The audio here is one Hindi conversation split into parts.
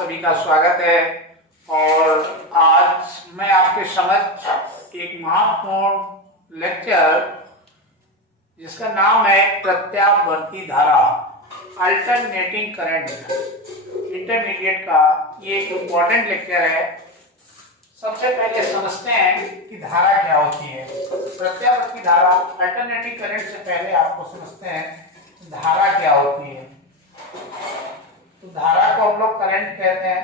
सभी का स्वागत है। और आज मैं आपके समक्ष एक महत्वपूर्ण लेक्चर जिसका नाम है प्रत्यावर्ती धारा, अल्टरनेटिंग करंट, इंटरमीडिएट का ये एक इम्पोर्टेंट लेक्चर है। सबसे पहले समझते हैं कि धारा क्या होती है। प्रत्यावर्ती धारा, अल्टरनेटिंग करंट से पहले आपको समझते हैं धारा क्या होती है। तो धारा को हम लोग करंट कहते हैं,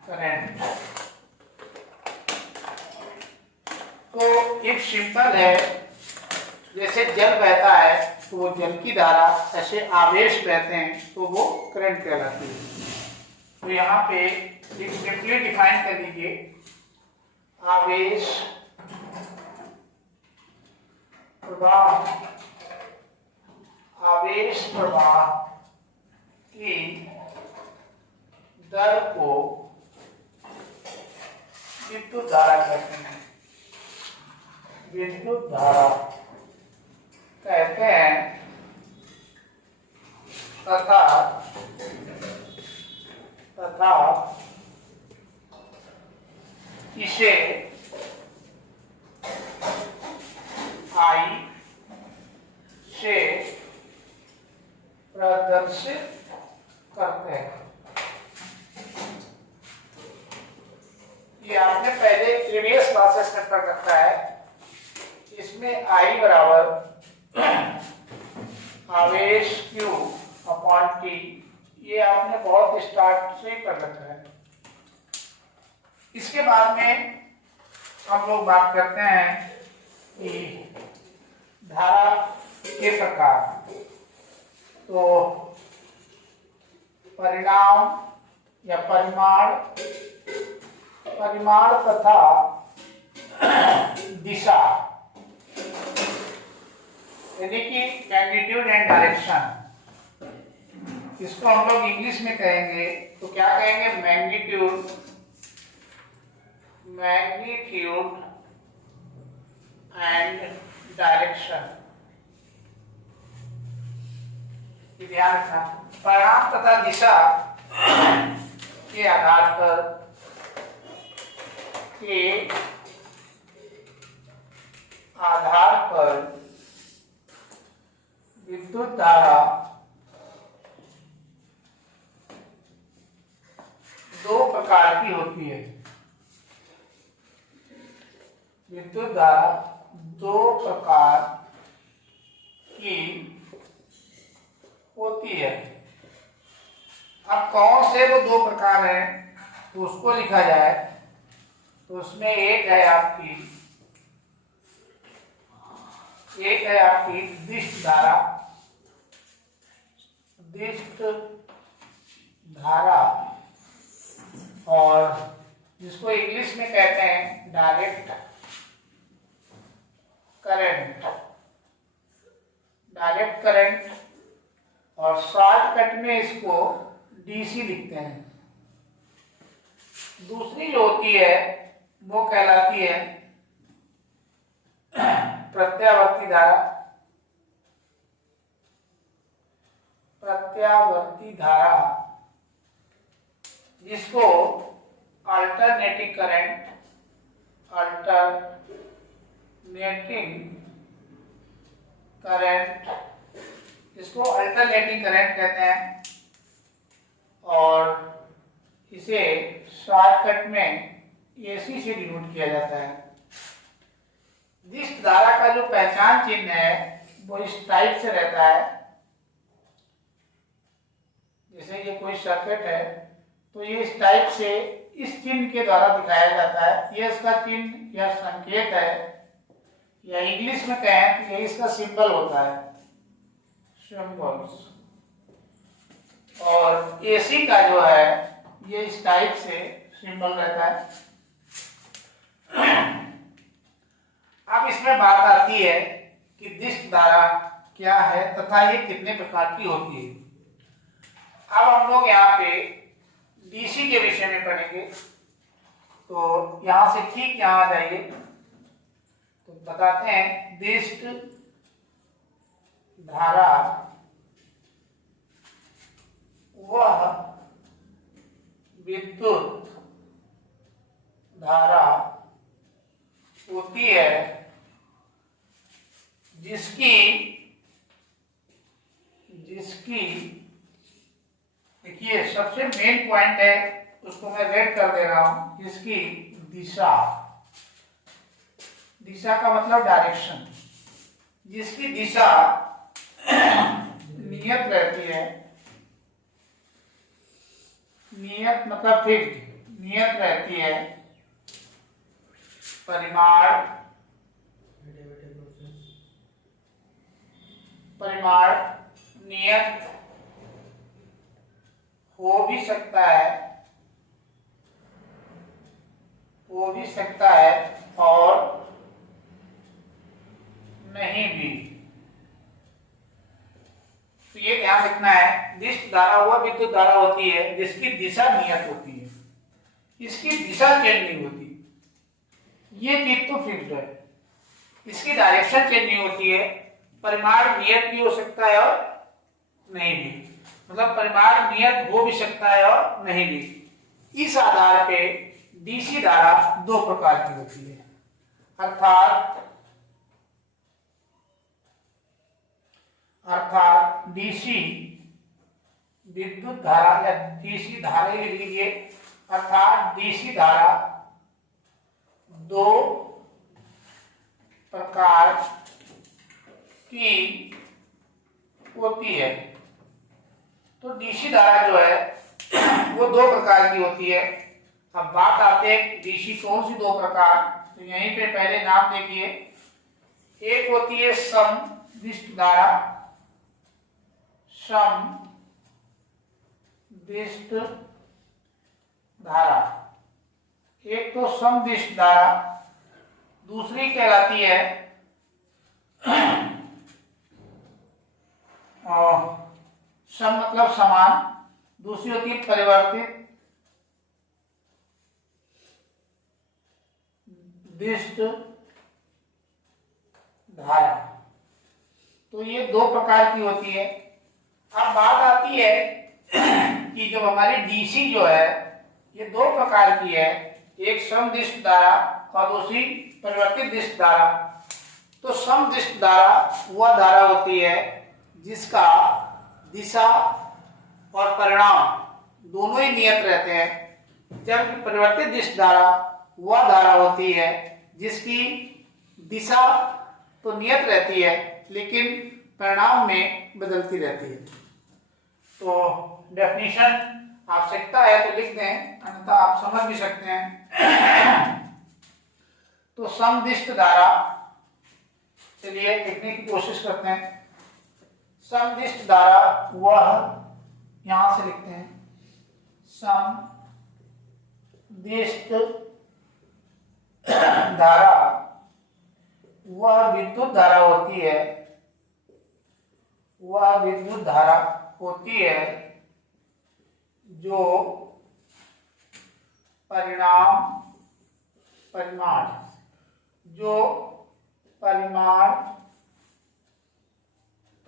करंट। तो एक सिंपल है, जैसे जल बहता है तो वो जल की धारा, ऐसे आवेश बहते हैं तो वो करंट कहलाती है। तो यहाँ पे एक सिंपली डिफाइन कर दीजिए, आवेश प्रवाह, आवेश प्रवाह की दर को विद्युत धारा कहते हैं, विद्युत धारा कहते हैं। तथा इसे I से प्रदर्शित करते हैं। ये आपने पहले प्रीवियस क्लासेस में पढ़ रखा है। इसमें I बराबर आवेश Q अपॉन T, ये आपने बहुत स्टार्ट से पढ़ रखा है। इसके बाद में हम लोग बात करते हैं कि धारा के प्रकार। तो परिणाम या परिमाण तथा दिशा, यानी कि मैग्नीट्यूड एंड डायरेक्शन। इसको हम लोग इंग्लिश में कहेंगे तो क्या कहेंगे, मैग्नीट्यूड एंड डायरेक्शन। ध्यान रखना, परिणाम तथा दिशा के आधार पर विद्युत धारा दो प्रकार की होती है। विद्युत धारा दो प्रकार की होती है। अब कौन से वो दो प्रकार हैं तो उसको लिखा जाए तो उसमें एक है आपकी दिष्ट धारा, और जिसको इंग्लिश में कहते हैं डायरेक्ट करंट, और शॉर्टकट में इसको डीसी लिखते हैं। दूसरी जो होती है वो कहलाती है प्रत्यावर्ती धारा, जिसको अल्टरनेटिंग करंट कहते हैं, और इसे शॉर्टकट में एसी से डिनोट किया जाता है। जिस धारा का जो पहचान चिन्ह है वो इस टाइप से रहता है। जैसे ये कोई सर्किट है तो ये इस टाइप से इस चिन्ह के द्वारा दिखाया जाता है। ये इसका चिन्ह या संकेत है, या इंग्लिश में कहें तो ये इसका सिंबल होता है, सिंबल्स। और एसी का जो है ये इस टाइप से सिंबल रहता है। अब इसमें बात आती है कि दिष्ट धारा क्या है तथा ये कितने प्रकार की होती है। अब हम लोग यहाँ पे डीसी के विषय में पढ़ेंगे। तो यहाँ से ठीक यहाँ आ जाइए तो बताते हैं, दिष्ट धारा वह विद्युत धारा होती है जिसकी देखिए सबसे मेन पॉइंट है, उसको मैं रेड कर दे रहा हूं, जिसकी दिशा का मतलब डायरेक्शन, जिसकी दिशा नियत रहती है, नियत मतलब फिक्स्ड, नियत रहती है, परिमाण नियत हो भी सकता है और नहीं भी। तो ये ध्यान रखना है, दिष्ट धारा वह विद्युत धारा होती है जिसकी दिशा नियत होती है, इसकी दिशा चेंज नहीं होती, ये चीज तो फिक्स्ड है। इसकी डायरेक्शन चेंज नहीं होती है, परिमाण नियत भी हो सकता है और नहीं भी, मतलब परिमाण नियत हो भी सकता है और नहीं भी। इस आधार पे डीसी धारा दो प्रकार की होती है, अर्थात डीसी विद्युत धारा या डीसी धारा लिख लीजिए, अर्थात डीसी धारा दो प्रकार की होती है। तो डीसी धारा जो है वो दो प्रकार की होती है। अब बात आते हैं डीसी कौन सी दो प्रकार, तो यहीं पे पहले नाम देखिए, एक होती है समदिष्ट धारा, समदिष्ट धारा, एक तो समदिष्ट धारा, दूसरी कहलाती है सम मतलब समान, दूसरी होती है परिवर्तित दिष्ट धारा। तो ये दो प्रकार की होती है। अब बात आती है कि जब हमारी डीसी जो है ये दो प्रकार की है, एक समदिष्ट धारा और दूसरी परिवर्तित दिष्ट धारा। तो समदिष्ट धारा वह धारा होती है जिसका दिशा और परिणाम दोनों ही नियत रहते हैं, जबकि परिवर्तित दिष्ट धारा वह धारा होती है जिसकी दिशा तो नियत रहती है लेकिन परिणाम में बदलती रहती है। तो डेफिनेशन आवश्यकता है तो लिख दें, अन्यथा आप समझ भी सकते हैं। तो समदिष्ट धारा, चलिए लिखने की कोशिश करते हैं। समदिष्ट धारा वह, यहां से लिखते हैं, समदिष्ट धारा वह विद्युत धारा होती है, वह विद्युत धारा होती है जो परिमाण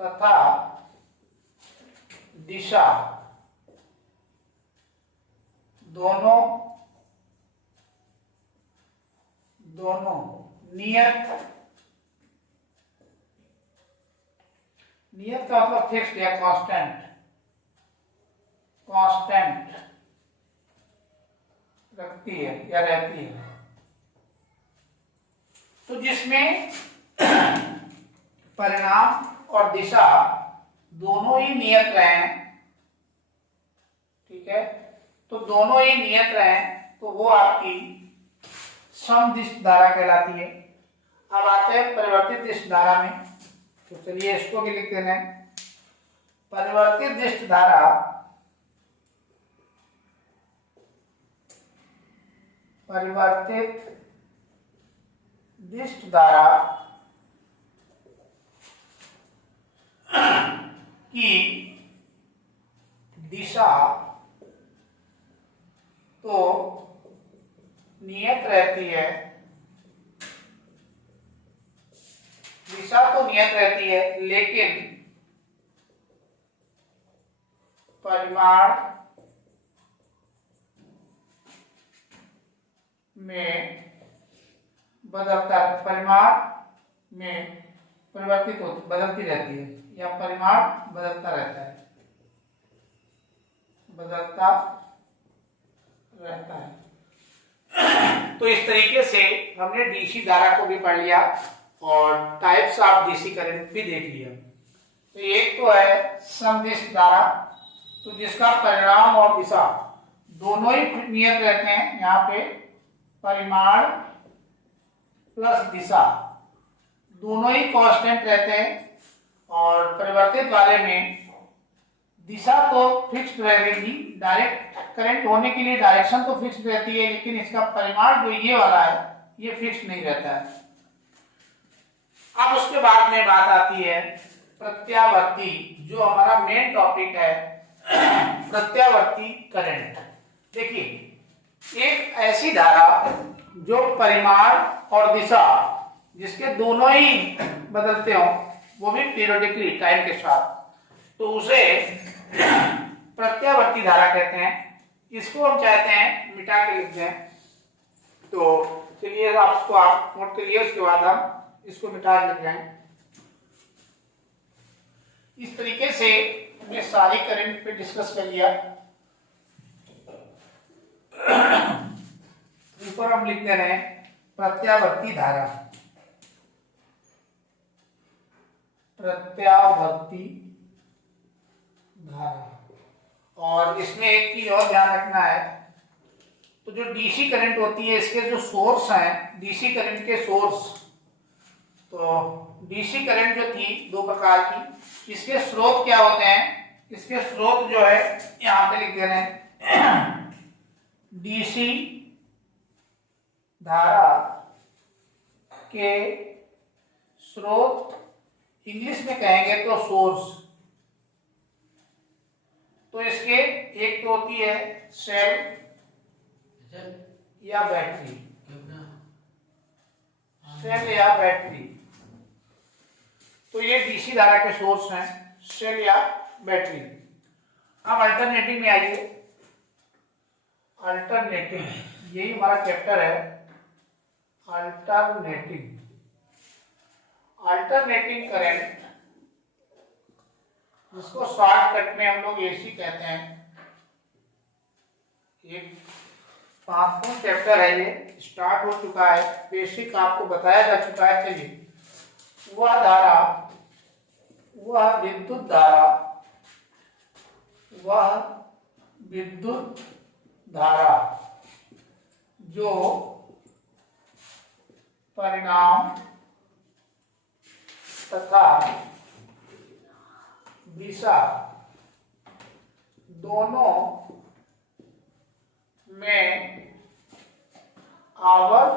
तथा दिशा दोनों नियत का मतलब फिक्स्ड या कांस्टेंट रखती है या रहती है। तो जिसमें परिणाम और दिशा दोनों ही नियत रहें, ठीक है, तो दोनों ही नियत रहें तो वो आपकी समदिष्ट धारा कहलाती है। अब आते हैं परिवर्तित दिष्ट धारा में, तो चलिए इसको भी लिख देना है। परिवर्तित दिष्ट धारा की दिशा तो नियत रहती है, दिशा तो नियत रहती है लेकिन परिमाण में बदलता परिमाण में परिवर्तित होती बदलती रहती है या परिमाण बदलता रहता है, बदलता रहता है। तो इस तरीके से हमने डीसी धारा को भी पढ़ लिया और टाइप्स ऑफ डीसी करंट भी देख लिया। तो एक तो है समदिश धारा, तो जिसका परिमाण और दिशा दोनों ही नियत रहते हैं। यहाँ पे परिमाण प्लस दिशा दोनों ही कांस्टेंट रहते हैं और परिवर्तित वाले में दिशा तो फिक्स्ड रहेगी, डायरेक्ट करंट होने के लिए डायरेक्शन तो फिक्स्ड रहती है, लेकिन इसका परिमाण जो ये वाला है ये फिक्स्ड नहीं रहता है। अब उसके बाद में बात आती है प्रत्यावर्ती, जो हमारा मेन टॉपिक है प्रत्यावर्ती करंट। देखिए एक ऐसी धारा जो परिमाण और दिशा जिसके दोनों ही बदलते हो, वो भी पीरियोडिकली टाइम के साथ, तो उसे प्रत्यावर्ती धारा कहते हैं। इसको हम चाहते हैं मिटा के लिख दें, तो चलिए आप नोट करिए, उसके बाद हम इसको मिटा के लिख जाएं। इस तरीके से हमने सारी करंट पे डिस्कस कर लिया। ऊपर हम लिख दे रहे हैं प्रत्यावर्ती धारा, प्रत्यावर्ती धारा। और इसमें एक चीज और ध्यान रखना है, तो जो डीसी करंट होती है इसके जो सोर्स हैं, डीसी करंट के सोर्स, तो डीसी करंट जो थी दो प्रकार की, इसके स्रोत क्या होते हैं? इसके स्रोत जो है यहां पे लिख दे रहे हैं डीसी धारा के स्रोत, इंग्लिश में कहेंगे तो सोर्स। तो इसके एक तो होती है सेल या बैटरी, सेल या बैटरी। तो ये डीसी धारा के सोर्स हैं, सेल या बैटरी। अब अल्टरनेटिंग में आइए। अल्टरनेटिंग यही हमारा चैप्टर है, अल्टरनेटिंग। अल्टरनेटिंग करंट, जिसको शॉर्टकट में हम लोग एसी कहते हैं। एक 5वां चैप्टर है, ये स्टार्ट हो चुका है, बेसिक आपको बताया जा चुका है। चलिए, वह धारा, वह विद्युत धारा, वह विद्युत धारा जो परिणाम तथा दिशा दोनों में आवर्त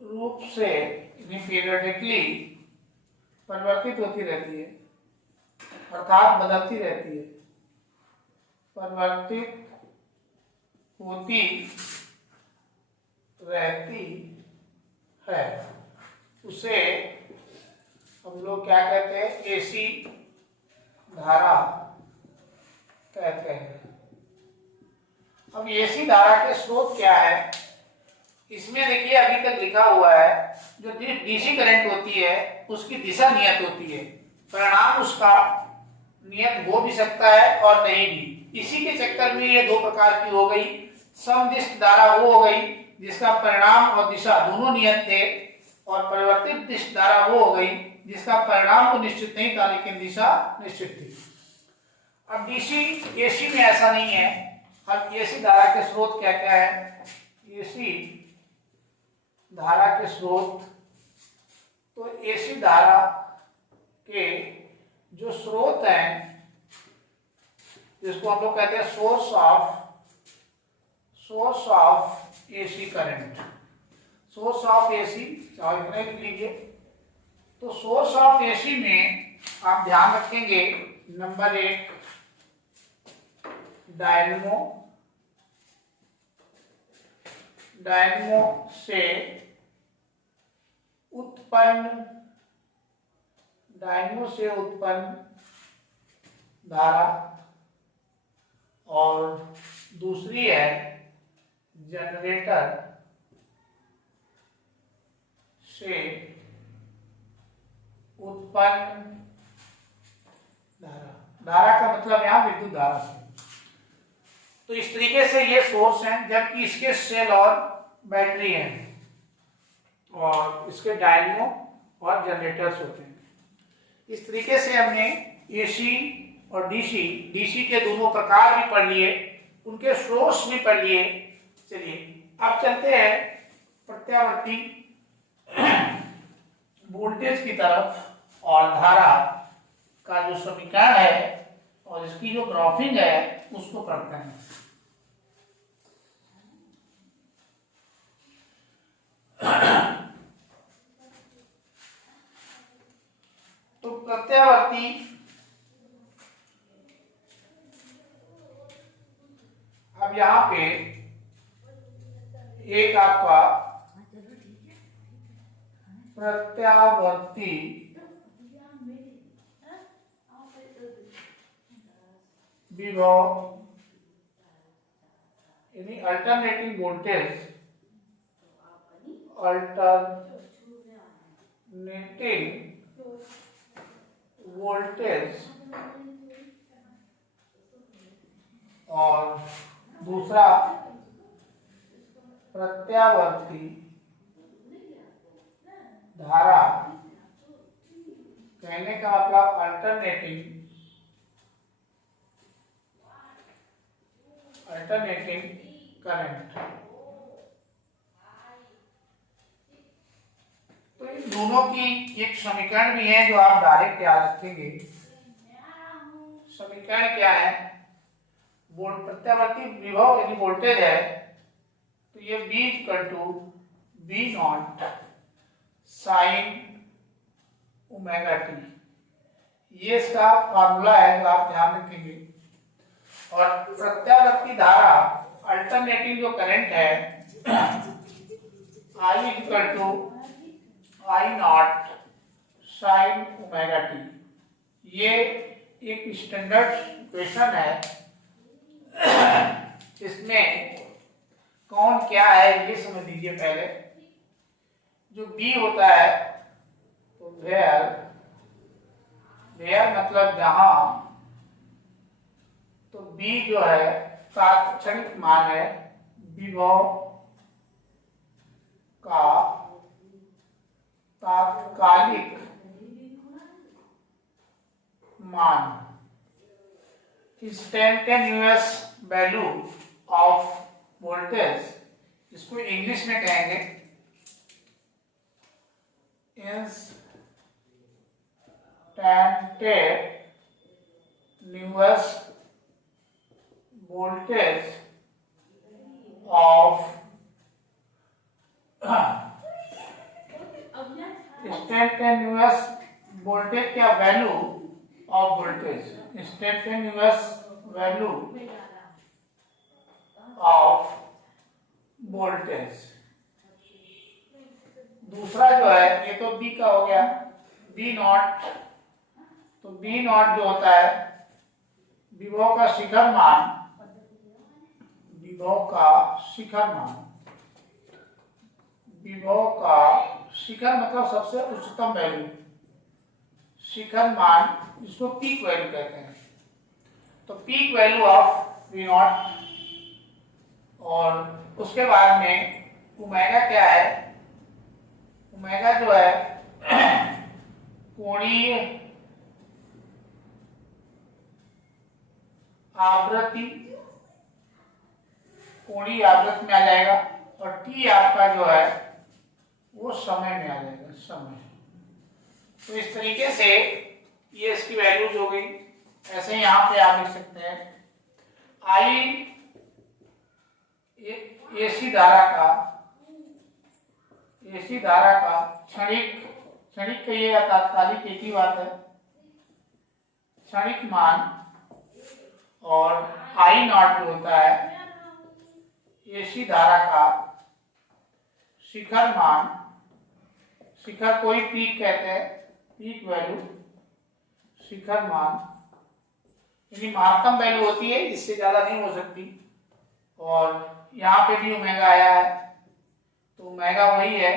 रूप से पीरियडिकली परिवर्तित होती रहती है, अर्थात बदलती रहती है, परिवर्तित होती रहती है, उसे हम लोग क्या कहते हैं? एसी धारा कहते हैं। अब एसी धारा के स्रोत क्या है? इसमें देखिए अभी तक लिखा हुआ है जो डीसी करंट होती है उसकी दिशा नियत होती है, परिणाम उसका नियत हो भी सकता है और नहीं भी। इसी के चक्कर में ये दो प्रकार की हो गई। समदिश धारा वो हो गई जिसका परिणाम और दिशा दोनों नियत थे, और परिवर्तित दिश धारा वो हो गई जिसका परिणाम तो निश्चित नहीं था लेकिन दिशा निश्चित थी। अब डीसी एसी में ऐसा नहीं है। अब एसी धारा के स्रोत क्या क्या है? एसी धारा के स्रोत, तो एसी धारा के जो स्रोत हैं जिसको हम लोग कहते हैं source of AC current, source of AC, चाहे लिख लीजिए। तो सोर्स ऑफ एसी में आप ध्यान रखेंगे, नंबर 1 डायनमो, डायनमो से उत्पन्न धारा, और दूसरी है जनरेटर से उत्पन्न धारा। धारा का मतलब यहाँ विद्युत धारा से। तो इस तरीके से ये सोर्स हैं, जबकि इसके सेल और बैटरी हैं और इसके डायनेमो और जनरेटर्स होते हैं। इस तरीके से हमने एसी और डीसी के दोनों प्रकार भी पढ़ लिए, उनके सोर्स भी पढ़ लिए। चलिए अब चलते हैं प्रत्यावर्ती वोल्टेज की तरफ और धारा का जो समीकरण है और इसकी जो ग्राफिंग है उसको पढ़ते हैं। तो प्रत्यावर्ती अब यहां पे एक आपका प्रत्यावर्ती विभव यानी अल्टरनेटिंग वोल्टेज और दूसरा प्रत्यावर्ती धारा। कहने का मतलब अल्टरनेटिंग करंट। तो इन दोनों की एक समीकरण भी है जो आप डायरेक्ट याद रखेंगे। समीकरण क्या है? प्रत्यावर्ती विभव यदि वोल्टेज है तो ये V not sine omega T, ये इसका फार्मूला है जो आप ध्यान रखेंगे। और प्रत्यावर्ती धारा अल्टरनेटिंग जो करंट है I not sine omega T, ये एक स्टैंडर्ड इक्वेशन है। इसमें कौन क्या है ये समझ लीजिए पहले। जो बी होता है तो वेयर मतलब जहां, तो बी जो है तात्क्षणिक मान है विभव का तात्कालिक मान, इंस्टेंटेनियस वैल्यू ऑफ वोल्टेज, इसको इंग्लिश में कहेंगे instantaneous voltage of instantaneous voltage क्या value of voltage, instantaneous value of voltage. दूसरा जो है ये तो बी का हो गया, बी नॉट। तो बी नॉट जो होता है विभव का शिखर मान, विभव का शिखर मतलब सबसे उच्चतम वैल्यू, शिखर मान, इसको पीक वैल्यू कहते हैं। तो peak value of V naught. और उसके बाद में ओमेगा क्या है? ओमेगा जो है कोणीय आवृत्ति, कोणीय आवृत्ति में आ जाएगा। और टी आपका जो है वो समय में आ जाएगा, समय। तो इस तरीके से ये इसकी वैल्यूज हो गई। ऐसे यहाँ पे आप लिख सकते हैं आई एसी धारा का क्षणिक कहिए या तात्कालिक, एक ही बात है, क्षणिक मान। और आई नॉट जो होता है एसी धारा का शिखर मान, शिखर कोई पीक कहते हैं, पीक वैल्यू, शिखर मान यानी महत्तम वैल्यू होती है, इससे ज्यादा नहीं हो सकती। और यहाँ पे भी ओमेगा आया है, तो ओमेगा वही है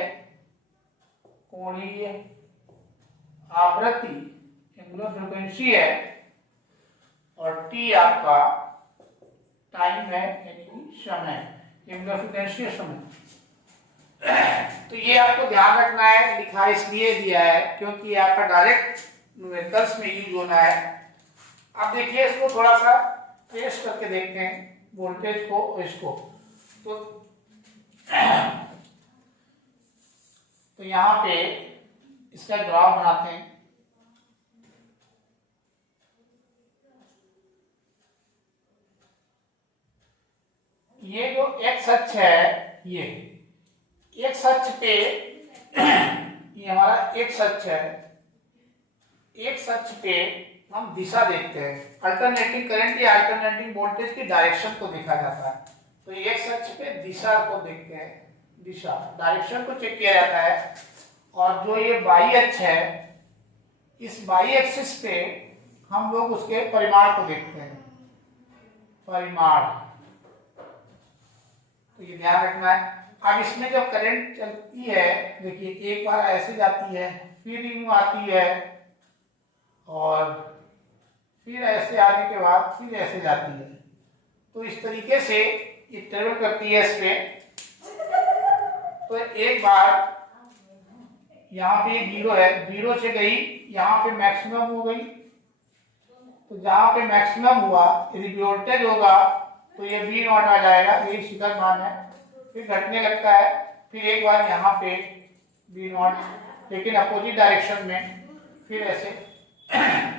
कोणीय आवृत्ति, एंगुलर फ्रीक्वेंसी है, और टी आपका टाइम है यानी कि समय, एंगुलर फ्रीक्वेंसी है समय। तो ये आपको ध्यान रखना है, लिखा इसलिए दिया है क्योंकि आपका डायरेक्ट न्यूमेरिकल्स में यूज होना है। अब देखिए इसको थोड़ा सा ट्रेस करके देखते हैं वोल्टेज को और इसको। तो यहाँ पे इसका ग्राफ बनाते हैं। ये जो एक्स अक्ष है, ये एक्स अक्ष पे ये हमारा एक्स अक्ष है, एक्स अक्ष पे हम दिशा देखते हैं, अल्टरनेटिंग करंट या अल्टरनेटिंग वोल्टेज की डायरेक्शन को देखा जाता है। तो एक्स अक्ष पे दिशा को देखते हैं, दिशा डायरेक्शन को चेक किया जाता है। और जो ये वाई अक्ष है, इस वाई एक्सिस पे हम लोग उसके परिमाण को देखते हैं, परिमाण। तो ये ध्यान रखना है। अब इसमें जब करंट चलती है, देखिए एक बार ऐसे जाती है, फिर यूं आती है, और फिर ऐसे आने के बाद फिर ऐसे जाती है। तो इस तरीके से ये ट्रेवल करती है इस पे। तो एक बार यहाँ पे जीरो है, जीरो से गई, यहाँ पे मैक्सिमम हो गई। तो जहाँ पे मैक्सिमम हुआ, यदि वोल्टेज होगा तो ये बी नॉट आ जाएगा, यही शिखर मान है। फिर घटने लगता है, फिर एक बार यहाँ पे बी नॉट, लेकिन अपोजिट डायरेक्शन में, फिर ऐसे।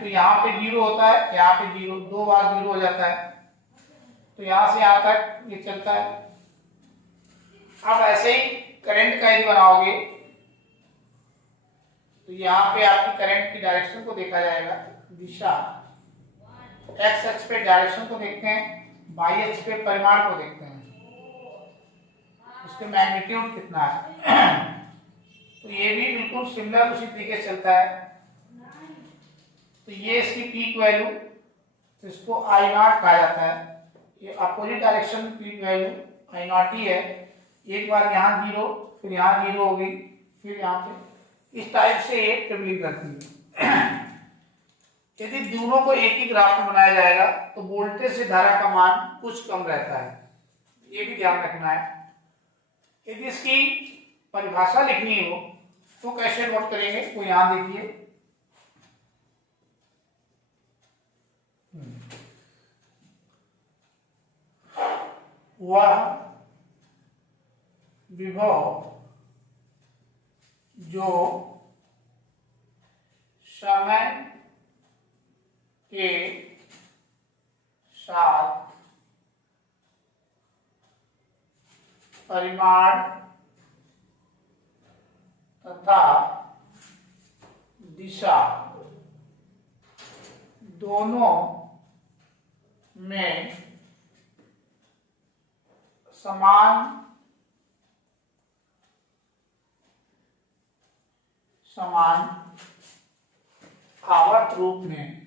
तो यहाँ पे जीरो होता है, यहाँ पे जीरो, दो बार जीरो हो जाता है। तो यहाँ से यहाँ तक ये चलता है। अब ऐसे ही करंट का यदि बनाओगे, तो यहाँ पे आपकी करंट की डायरेक्शन को देखा जाएगा, दिशा। एक्स अक्ष पे डायरेक्शन को देखते हैं, वाई अक्ष पे परिमाण को देखते हैं, उसके मैग्नीट्यूड कितना है। तो ये भी बिल्कुल सिमिलर उसी तरीके से चलता है। तो ये इसकी पीक वैल्यू, तो इसको आई नॉट कहा जाता है। ये अपोजिट डायरेक्शन में पीक वैल्यू आई नॉट ही है। एक बार यहाँ जीरो, फिर यहाँ जीरो हो गई, फिर यहाँ पे, इस टाइप से ये ट्रेवलिंग करती है। यदि दोनों को एक ही ग्राफ में बनाया जाएगा तो वोल्टेज से धारा का मान कुछ कम रहता है, ये भी ध्यान रखना है। यदि इसकी परिभाषा लिखनी हो तो कैसे नोट करेंगे, तो यहां देखिए, वह विभव जो समय के साथ परिमाण तथा दिशा दोनों में समान आवर्त रूप में,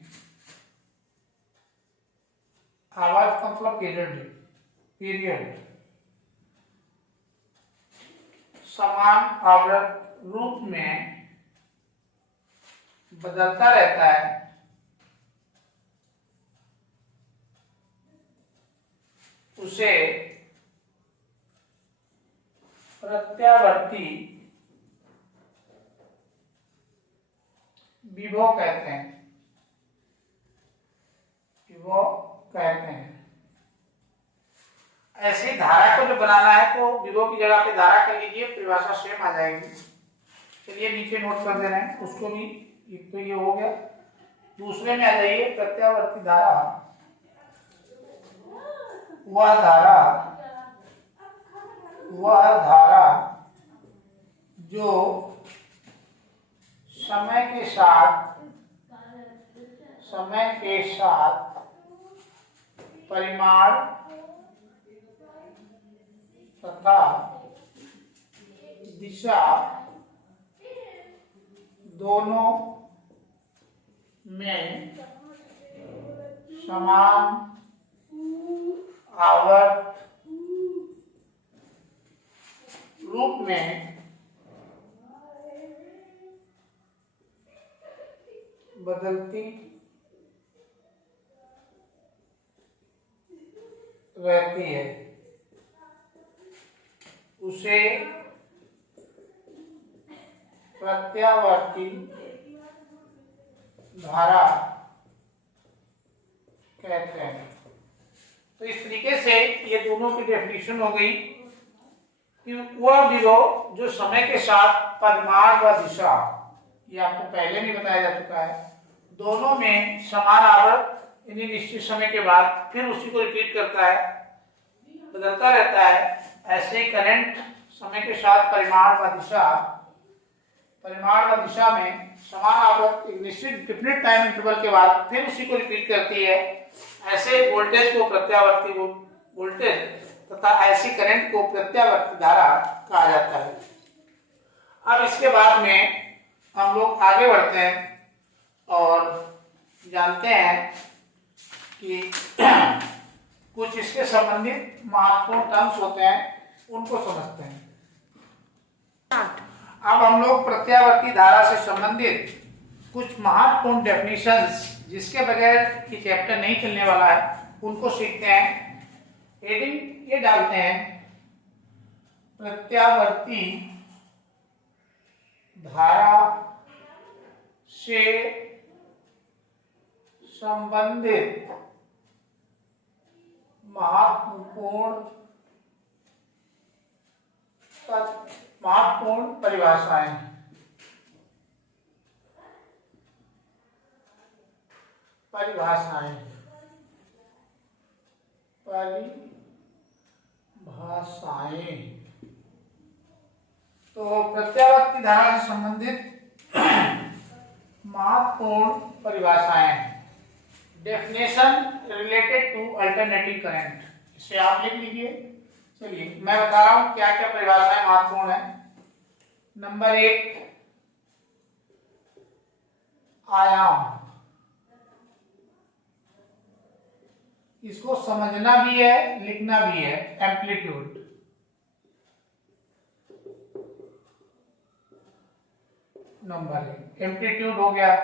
आवर्त मतलब पीरियड, समान आवर्त रूप में बदलता रहता है, उसे प्रत्यावर्ती विभव कहते हैं, विभव कहते हैं। ऐसी धारा को जो बनाना है तो विभव की जगह पे धारा कर लीजिए, परिभाषा सेम आ जाएगी। चलिए नीचे नोट कर दे रहे हैं उसको भी। एक तो ये हो गया, दूसरे में आ जाइए, प्रत्यावर्ती धारा। वह धारा जो समय के साथ परिमाण तथा दिशा दोनों में समान आवर्त रूप में बदलती रहती है, उसे प्रत्यावर्ती धारा कहते हैं। तो इस तरीके से ये दोनों की डेफिनेशन हो गई कि वह विभव जो समय के साथ परिमाण व दिशा, ये आपको पहले भी बताया जा चुका है, दोनों में समान आवर्त यानी निश्चित समय के बाद फिर उसी को रिपीट करता है, बदलता रहता है, ऐसे ही करंट समय के साथ परिमाण व दिशा में समान आवर्त एक निश्चित डिफिनिट टाइम इंटरवल के बाद फिर उसी को रिपीट करती है। ऐसे वोल्टेज को प्रत्यावर्ती वोल्टेज तथा ऐसी करंट को प्रत्यावर्ती धारा कहा जाता है। अब इसके बाद में हम लोग आगे बढ़ते हैं और जानते हैं कि कुछ इसके संबंधित महत्वपूर्ण टर्म्स होते हैं, उनको समझते हैं। अब हम लोग प्रत्यावर्ती धारा से संबंधित कुछ महत्वपूर्ण डेफिनेशंस, जिसके बगैर ये चैप्टर नहीं चलने वाला है, उनको सीखते हैं। हेडिंग ये डालते हैं, प्रत्यावर्ती धारा से संबंधित महत्वपूर्ण परिभाषाएं। तो प्रत्यावर्ती धारा से संबंधित महत्वपूर्ण परिभाषाएं। Definition related to alternating current, इसे आप लिख लीजिए। चलिए मैं बता रहा हूं क्या क्या परिभाषाएं महत्वपूर्ण है। नंबर 1, आयाम। इसको समझना भी है, लिखना भी है। एम्पलीट्यूड, नंबर 1 एम्पलीट्यूड हो गया।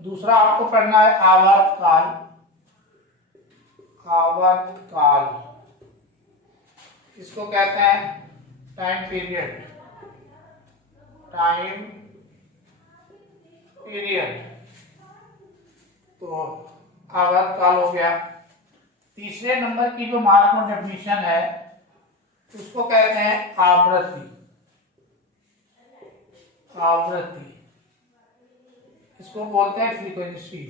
दूसरा आपको पढ़ना है आवर्तकाल। इसको कहते हैं टाइम पीरियड। तो आवर्तकाल हो गया। तीसरे नंबर की जो महत्वपूर्ण डेफिनेशन है उसको कहते हैं आवृत्ति। इसको बोलते हैं फ्रीक्वेंसी।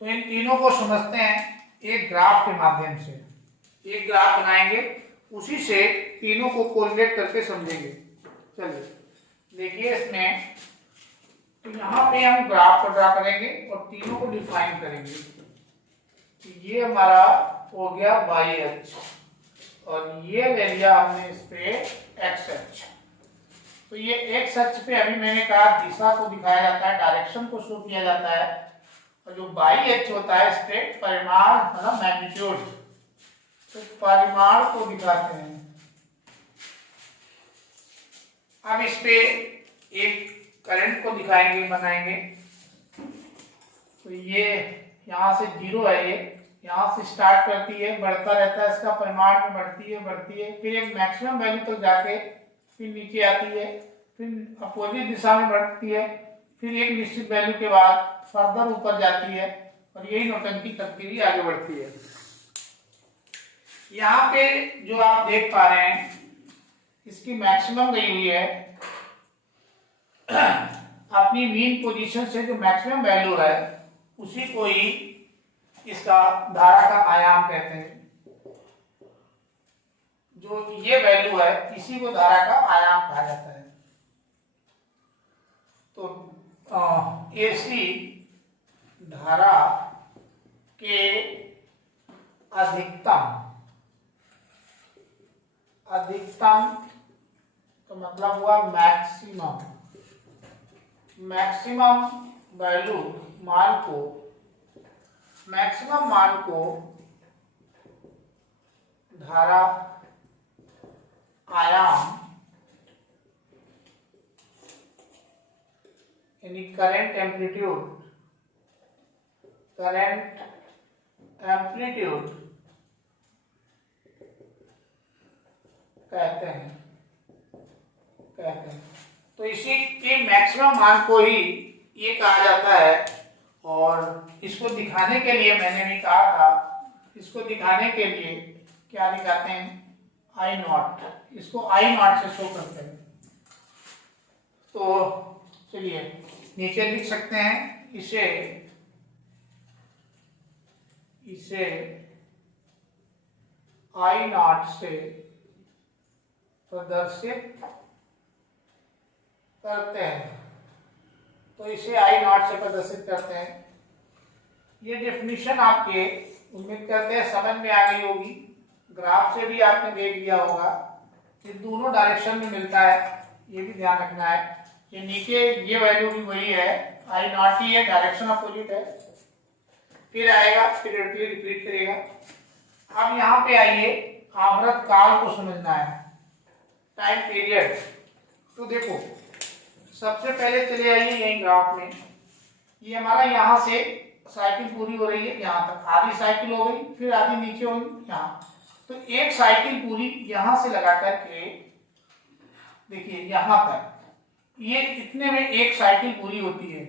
तो इन तीनों को समझते हैं एक ग्राफ के माध्यम से। एक ग्राफ बनाएंगे, उसी से तीनों को कोरिलेट करके समझेंगे। चलिए देखिए इसमें, तो यहाँ पे हम ग्राफ को ड्रा करेंगे और तीनों को डिफाइन करेंगे। तो ये हमारा हो गया वाई अक्ष और ये ले लिया हमने इस पे एक्स अक्ष। तो ये एक्स अक्ष पे अभी मैंने कहा दिशा को दिखाया जाता है, डायरेक्शन को शो किया जाता है, और जो वाई अक्ष होता है इस पे परिमाण मतलब मैग्नीट्यूड, तो परिमाण को दिखाते हैं। अब इस पे एक करंट को दिखाएंगे, बनाएंगे। तो ये यहाँ से 0 है, ये यहाँ से स्टार्ट करती है, बढ़ता रहता है, इसका परिमाण में बढ़ती है, फिर एक मैक्सिमम वैल्यू तक जाके फिर नीचे आती है, फिर अपोजिट दिशा में बढ़ती है, फिर एक निश्चित वैल्यू के बाद फर्दर ऊपर जाती है, और यही नौटंकी करती हुई आगे बढ़ती है। यहाँ पे जो आप देख पा रहे हैं इसकी मैक्सिमम गई हुई है। अपनी मीन पोजीशन से जो मैक्सिमम वैल्यू है उसी को ही इसका धारा का आयाम कहते हैं। जो ये वैल्यू है इसी को धारा का आयाम कहा जाता है। तो एसी धारा के अधिकतम तो मतलब हुआ मैक्सिमम वैल्यू मान को धारा आयाम यानी करंट एम्पलीट्यूड कहते हैं। तो इसी के मैक्सिमम मान को ही ये कहा जाता है। और इसको दिखाने के लिए मैंने भी कहा था, इसको दिखाने के लिए क्या दिखाते हैं, आई नॉट, इसको आई नॉट से शो करते हैं। तो चलिए नीचे लिख सकते हैं, इसे आई नॉट से प्रदर्शित करते हैं। तो इसे आई नॉट से प्रदर्शित करते हैं। ये डेफिनेशन आपके उम्मीद करते हैं समझ में आ गई होगी। ग्राफ से भी आपने देख लिया होगा कि दोनों डायरेक्शन में मिलता है, ये भी ध्यान रखना है। ये नीचे ये वैल्यू भी वही है, आई नॉट ही है, डायरेक्शन अपोजिट है, फिर आएगा, फिर रिपीट करेगा। अब यहाँ पे आइए, आवर्त काल को समझना है, टाइम पीरियड। तो देखो सबसे पहले चले आइए यही ग्राफ में, ये हमारा यहाँ से साइकिल पूरी हो रही है, यहाँ तक आधी साइकिल हो गई, फिर आधी नीचे होगी यहाँ। तो एक साइकिल पूरी यहाँ से लगा करके देखिए यहाँ तक, ये इतने में एक साइकिल पूरी होती है।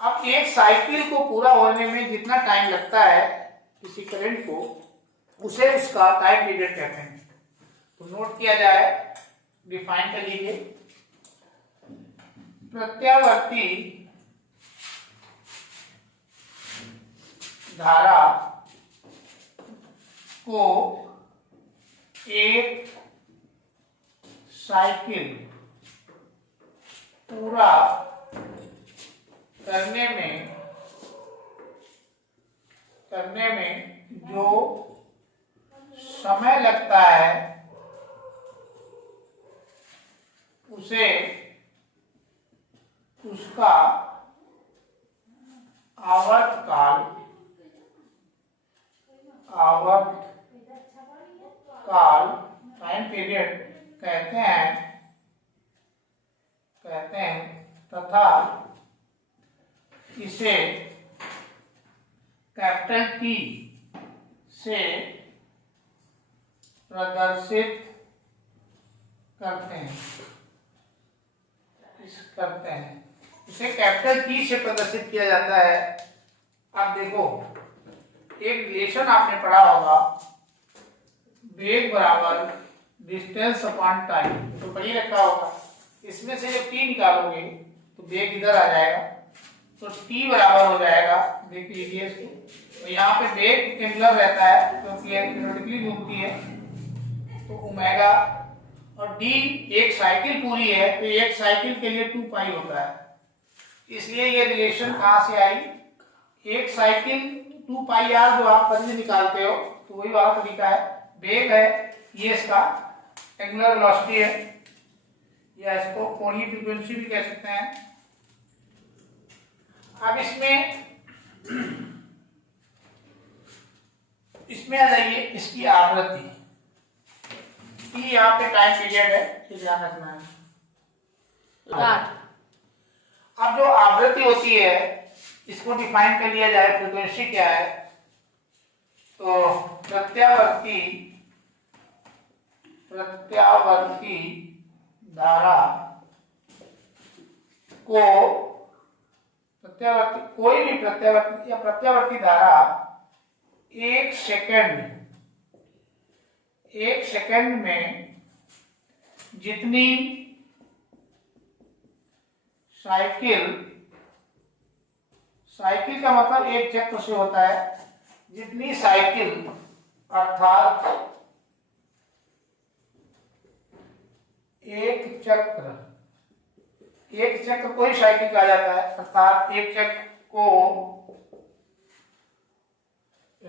अब एक साइकिल को पूरा होने में जितना टाइम लगता है किसी करंट को, उसे उसका टाइम पीरियड कहते हैं। तो नोट किया जाए, डिफाइन कर लीजिए, प्रत्यावर्ती धारा को एक साइकिल पूरा करने में जो समय लगता है उसे उसका आवर्त काल टाइम पीरियड कहते हैं तथा इसे कैपिटल टी से प्रदर्शित करते हैं। इसे कैपिटल टी से प्रदर्शित किया जाता है। अब देखो एक रिलेशन आपने पढ़ा होगा, वेग बराबर डिस्टेंस अपॉन टाइम, तो पढ़ी रखा होगा। इसमें से जब टी निकालोगे तो वेग इधर आ जाएगा, तो टी बराबर हो जाएगा, देख लीजिए इसको। तो यहाँ पे वेग एंगुलर रहता है क्योंकि पीरियोडिकली घूमती है, तो ओमेगा, और डी एक साइकिल पूरी है तो एक साइकिल के लिए 2 पाई होता है। इसलिए ये रिलेशन कहाँ से आई, एक साइकिल 2 पाई आर जो आप परिधि निकालते हो तो वही वाला तरीका है। वेग है, ये इसका एंगुलर वेलोसिटी है, या इसको कोणीय फ्रीक्वेंसी भी कह सकते हैं। अब इसमें आ जाइए, इसकी आवृत्ति, ये यहाँ पे टाइम पीरियड है, ये ध्यान रखना है। अब जो आवृत्ति होती है इसको डिफाइन कर लिया जाए, फ्रीक्वेंसी क्या है, तो प्रत्यावर्ती धारा को कोई भी प्रत्यावर्ती धारा एक सेकंड में जितनी साइकिल का मतलब एक चक्र से होता है, जितनी साइकिल अर्थात एक चक्र कोई साइकिल कहा जाता है, अर्थात एक चक्र को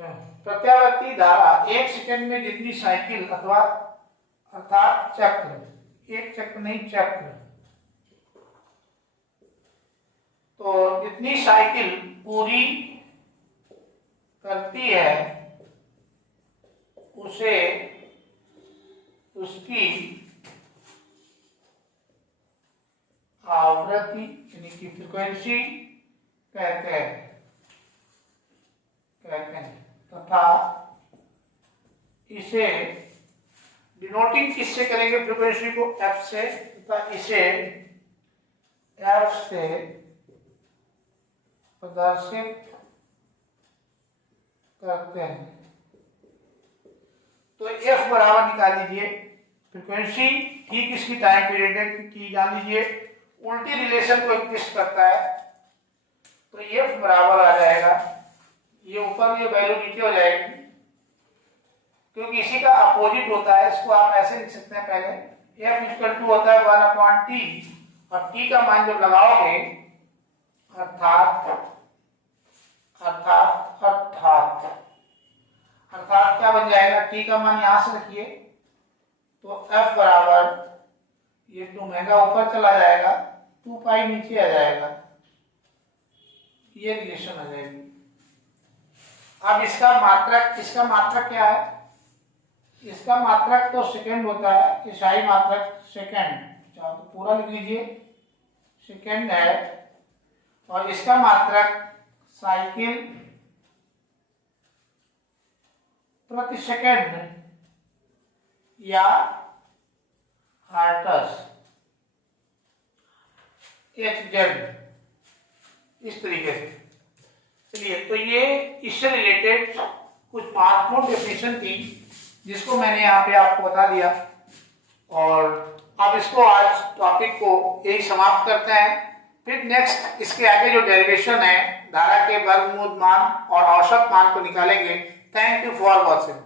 प्रत्यावर्ती धारा 1 सेकंड में जितनी साइकिल अथवा अर्थात चक्र, एक चक्र नहीं चक्र, तो जितनी साइकिल पूरी करती है उसे उसकी आवृत्ति यानी कि फ्रीक्वेंसी कहते हैं तथा इसे डिनोटिंग किससे करेंगे, फ्रीक्वेंसी को एफ से, तथा इसे एफ से प्रदर्शित करते हैं। तो एफ बराबर निकाल लीजिए, फ्रीक्वेंसी ठीक इसकी टाइम पीरियड की जान लीजिए, उल्टी रिलेशन को एग्जिस्ट करता है, तो एफ बराबर आ जाएगा, ये ऊपर ये वैल्यू नीचे हो जाएगी क्योंकि इसी का अपोजिट होता है। इसको आप ऐसे लिख सकते हैं, पहले एफ इक्वल टू होता है 1/t और टी का मान जब लगाओगे अर्थात क्या बन जाएगा, टी का मान यहां से रखिए तो एफ बराबर ये 2 मेगा ऊपर चला जाएगा, 2 पाई नीचे आ जाएगा, ये रिलेशन आ जाएगी। अब इसका मात्रक क्या है, इसका मात्रक तो सेकंड होता है, ईसाई मात्रक सेकंड, तो पूरा लिख लीजिए सेकंड है, और इसका मात्रक साइकिल प्रति सेकंड या हर्ट्ज, HZ, इस तरीके से। चलिए, तो ये इससे रिलेटेड कुछ महत्वपूर्ण डेफिनेशन थी जिसको मैंने यहाँ पे आपको बता दिया, और अब इसको आज टॉपिक को यही समाप्त करते हैं। फिर नेक्स्ट इसके आगे जो डेरिवेशन है, धारा के वर्गमूल मान और औसत मान को निकालेंगे। Thank you for watching.